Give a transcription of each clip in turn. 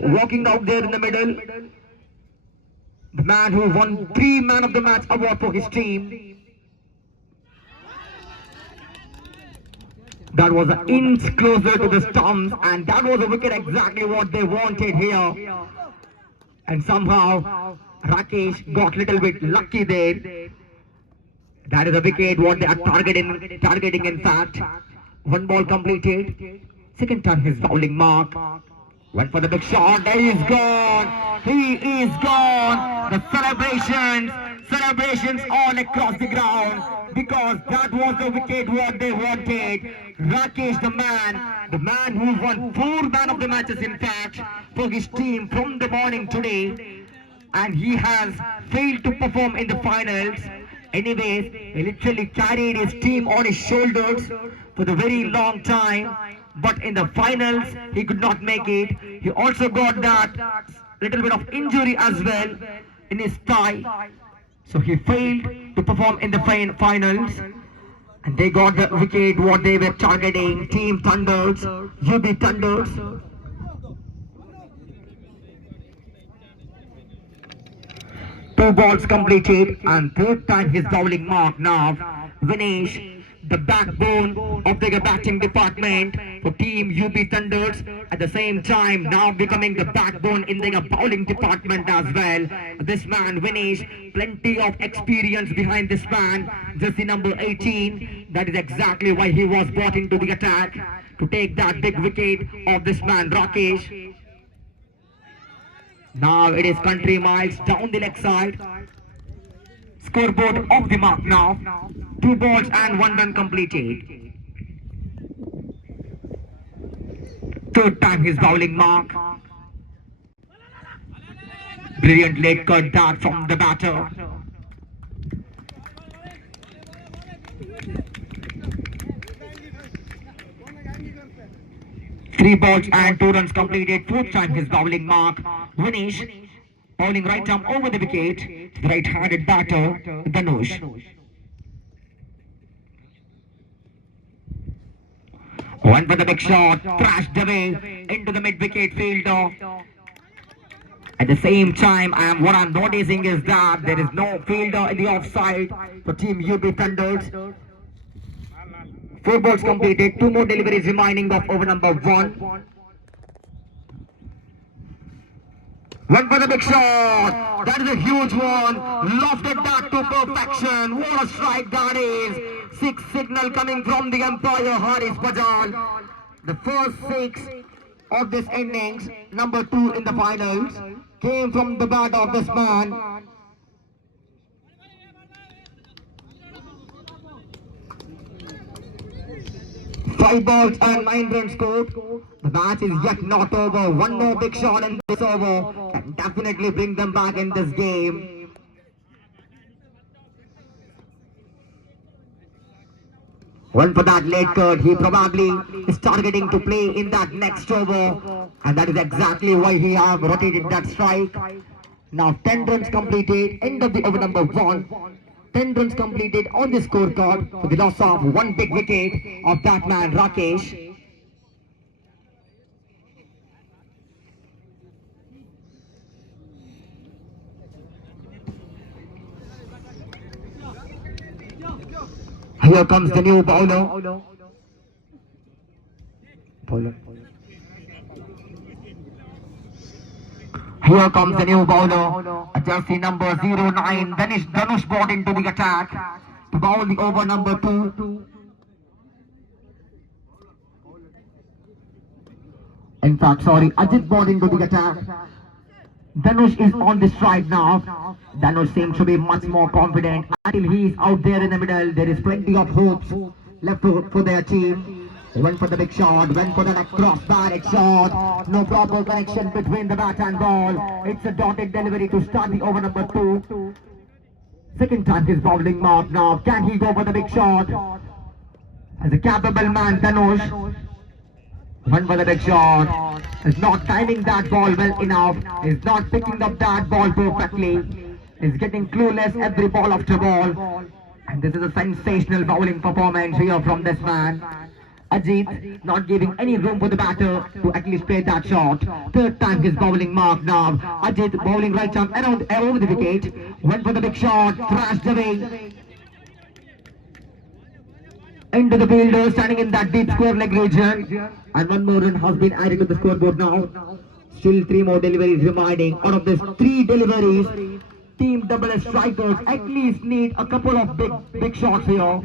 walking out there in the middle. The man who won 3 Man of the Match award for his team. That was an inch closer to the stumps, and that was a wicket exactly what they wanted here. And somehow Rakesh got little bit lucky there. That is a wicket what they are targeting in fact. One ball completed. Second time his bowling mark. Went for the big shot. He is gone. He is gone. The celebrations all across the ground, because that was the wicket what they wanted. Rakesh, the man who won 4 Man of the Matches in fact for his team from the morning today, and he has failed to perform in the finals. Anyways, he literally carried his team on his shoulders for the very long time, but in the finals he could not make it. He also got that little bit of injury as well in his thigh, so he failed to perform in the finals, and they got the wicket what they were targeting. Team Thunders, UB Thunders. Two balls completed, and third time his bowling mark now. Vinesh, the backbone of the batting department for Team UB Thunders, at the same time now becoming the backbone in the bowling department as well. This man Vinesh, plenty of experience behind this man, just the number 18. That is exactly why he was brought into the attack, to take that big wicket of this man Rakesh. Now it is Country Miles down the leg side. Scoreboard off the mark now. 2 balls and 1 run completed. Third time his bowling mark. Brilliant late cut dart from the batter. Three balls and 2 runs completed. Fourth time his bowling mark. Vinesh bowling right arm over the wicket. The right-handed batter Dhanush. One for the big shot, thrashed away into the mid-wicket fielder. At the same time, what I'm noticing is that there is no fielder in the offside for Team UB Thunders. 4 balls completed, 2 more deliveries remaining of over number 1. One for the big shot. That is a huge one. Lofted that to perfection. What a strike that is. 6 signal coming from the umpire Haris Bajal. The first 6 of this innings, number 2 in the finals, came from the bat of this man. Five balls and 9 runs scored. The match is yet not over. One more big shot in this over can definitely bring them back in this game. One for that late cut. He probably is targeting to play in that next over, and that is exactly why he have rotated that strike. Now 10 runs completed. End of the over number 1. 10 runs completed on the scorecard for the loss of 1 big wicket of that man Rakesh. Here comes the new bowler. Here comes the new bowler, jersey number 09, Dhanush brought into the attack to bowl the over number 2. In fact, sorry, Ajit brought into the attack. Dhanush is on the strike now. Dhanush seems to be much more confident. Until he is out there in the middle, there is plenty of hopes left for their team. Went for the big shot, went for the cross-barrel shot. No proper connection between the bat and ball. It's a dotted delivery to start the over number 2. Second time his bowling mark now. Can he go for the big shot? As a capable man, Dhanush. One for the big shot. Is not timing that ball well enough. Is not picking up that ball perfectly. Is getting clueless every ball after ball. And this is a sensational bowling performance here from this man. Ajit not giving any room for the batter to at least play that shot. Third time his bowling mark now. Ajit bowling right arm around over the wicket. Went for the big shot, thrashed away into the fielder, standing in that deep square leg region. And one more run has been added to the scoreboard now. Still three more deliveries remaining. Out of these three deliveries, Team Double S strikers at least need a couple of big shots here,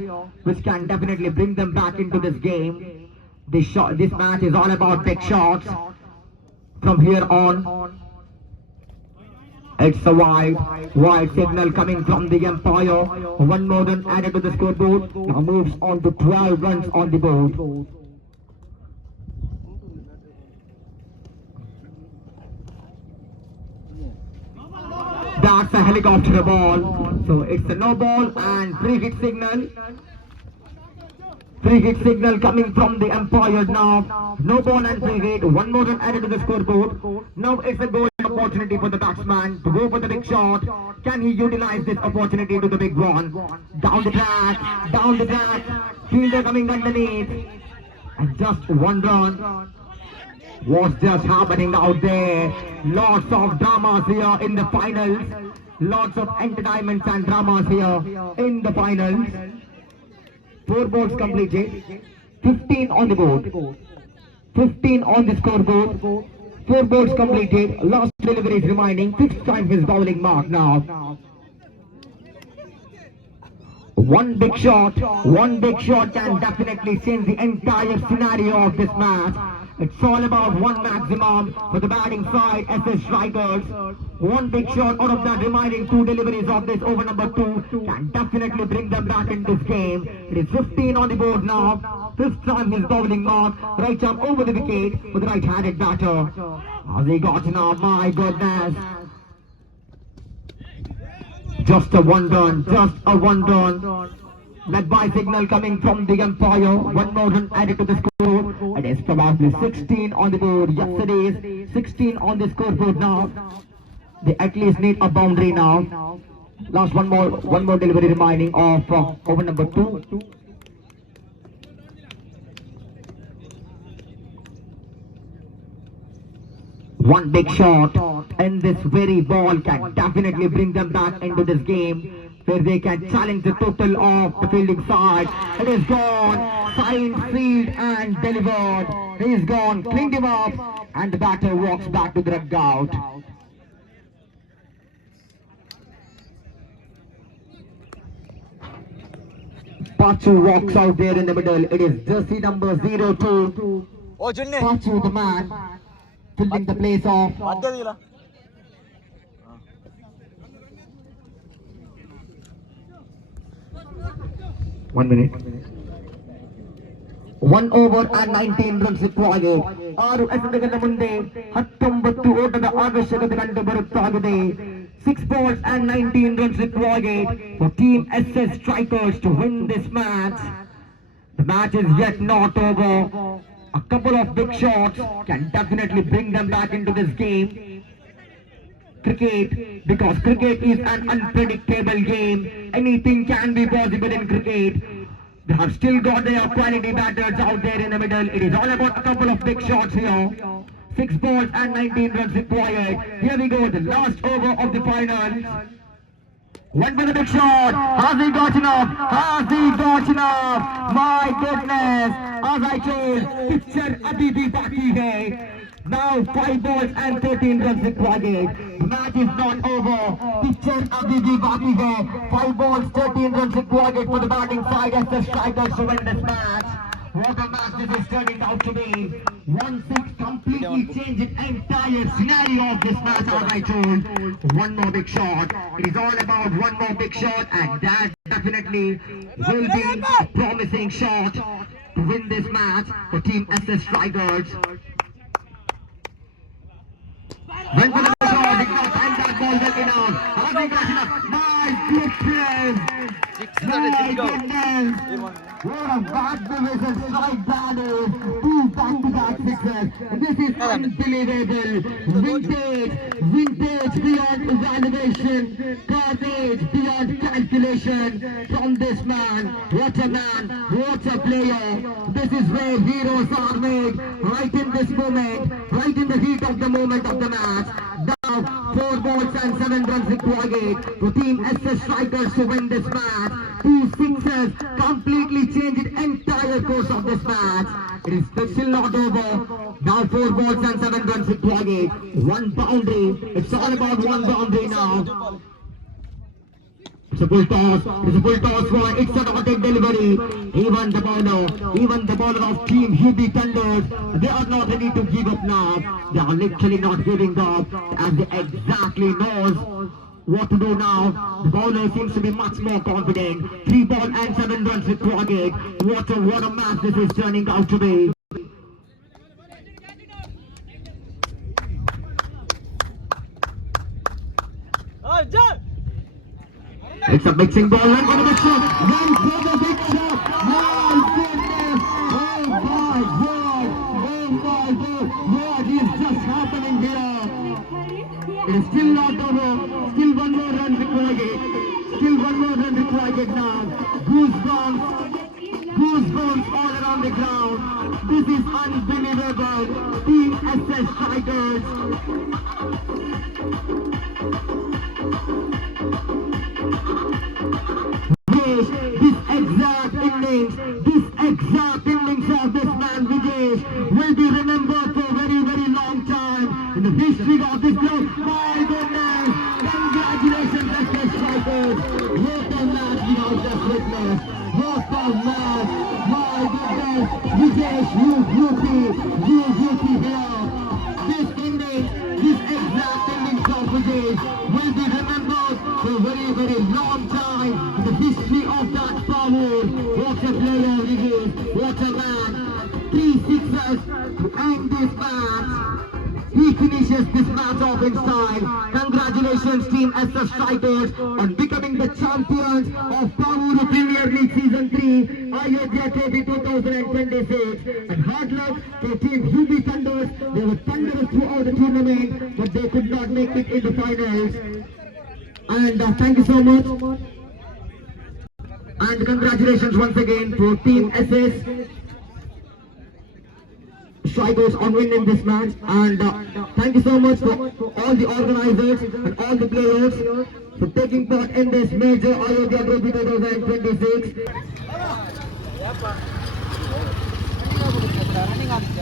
which can definitely bring them back into this game. This match is all about big shots. From here on, it's a wide signal coming from the umpire. One more run added to the scoreboard. Now moves on to 12 runs on the board. That's a helicopter ball. So it's a no ball and free hit signal. Free hit signal coming from the umpire now. No ball and free hit. One more run added to the scoreboard. Now it's a golden opportunity for the batsman to go for the big shot. Can he utilize this opportunity to the big one? Down the track. Fielder coming underneath. And just one run. What's just happening out there? Lots of dramas here in the finals. Lots of entertainments and dramas here in the finals. 4 balls completed. 15 on the board. 15 on the scoreboard. 4 balls completed. Last delivery is remaining. 5th time his bowling mark now. One big shot can definitely change the entire scenario of this match. It's all about one maximum for the batting side, SS Strikers. One big shot out of the remaining 2 deliveries of this over number 2 can definitely bring them back in this game. It is 15 on the board now. 5th time his bowling mark. Right arm over the wicket with the right-handed batter. Has he got now? My goodness. Just a one run. Leg by signal coming from the umpire. One more run added to the score. It is probably 16 on the board. Yes, it is 16 on the scoreboard now. They at least need a boundary now. Last one more delivery remaining of over number 2. One big shot and this very ball can definitely bring them back into this game where they can challenge the total of the fielding side. It is gone, signed, sealed and delivered. He is gone, cleaned him up and the batter walks back to the dugout. Pachu walks out there in the middle. It is jersey number 02. Pachu, the man, filling the place of 1 minute. 1 over and 19 runs required. 6 ಎಸೆತಗಳ ಮುಂದೆ 19 ಓಟದ ಅವಶ್ಯಕತೆ ಕಂಡು ಬರುತ್ತಾಗಿದೆ. 6 balls and 19 runs required for Team SS Strikers to win this match. The match is yet not over. A couple of big shots can definitely bring them back into this game. Cricket, because cricket is an unpredictable game. Anything can be possible in cricket. They have still got their quality batters out there in the middle. It is all about a couple of big shots here. 6 balls and 19 runs required. Here we go, the last over of the final. One for the big shot. Has he got enough? My goodness. As I told, picture abhi bhi baki hai. Now 5 balls and 13 runs required. Match is not over. Picture abhi bhi baki hai. 5 balls, 13 runs required for the batting side as the Strikers to win this match. What a match this is turning out to be. 1-6 completely changed the entire scenario of this match, as I told. One more big shot. It is all about one more big shot, and that definitely will be a promising shot to win this match for Team SS Strikers. Went for the shot, did not time that ball well enough. Has he got enough? My goodness! My goodness! What a bad division strike that is! 2 back-to-back sixes. This is unbelievable. Vintage beyond evaluation. Garbage beyond calculation from this man. What a man! What a player! This This is where heroes are made, right in this moment, right in the heat of the moment of the match. Now, 4 balls and 7 runs required for Team SS Strikers to win this match. 2 sixes completely change the entire course of this match. It is still not over. Now 4 balls and 7 runs required. 1 boundary. It's all about 1 boundary now. It's a full toss for it's an automatic delivery. Even the bowler of Team UB Thunders, they are not ready to give up now. They are literally not giving up as they exactly knows what to do now. The bowler seems to be much more confident. 3 ball and 7 runs required. What a match this is turning out to be. It's a mixing ball, run for the big shot, run for the big shot. My goodness, oh my God, what is just happening here? It is still not over, still 1 more run required now. Goosebumps all around the ground. This is unbelievable. Team SS Strikers. This exact innings of this man Vijesh will be remembered for a very, very long time in the history of this club. My goodness, congratulations SS Strikers. What a match we have just witnessed. What a match. My goodness, Vijesh, you beauty here. This innings, this exact innings of Vijesh will be remembered for a very, very long time in the history of that power. What a player he is, what a man. 3 sixes to end this match. He finishes this match off in style. Congratulations Team SS Strikers on becoming the champions of Pavuru Premier League Season 3 Ayodhya Trophy 2026. And hard luck for Team UB Thunders. They were thunderous throughout the tournament, but they could not make it in the finals. And thank you so much. And congratulations once again for Team SS Strikers on winning this match. And thank you so much for all the organizers and all the players for taking part in this major Ayodhya Trophy 2026.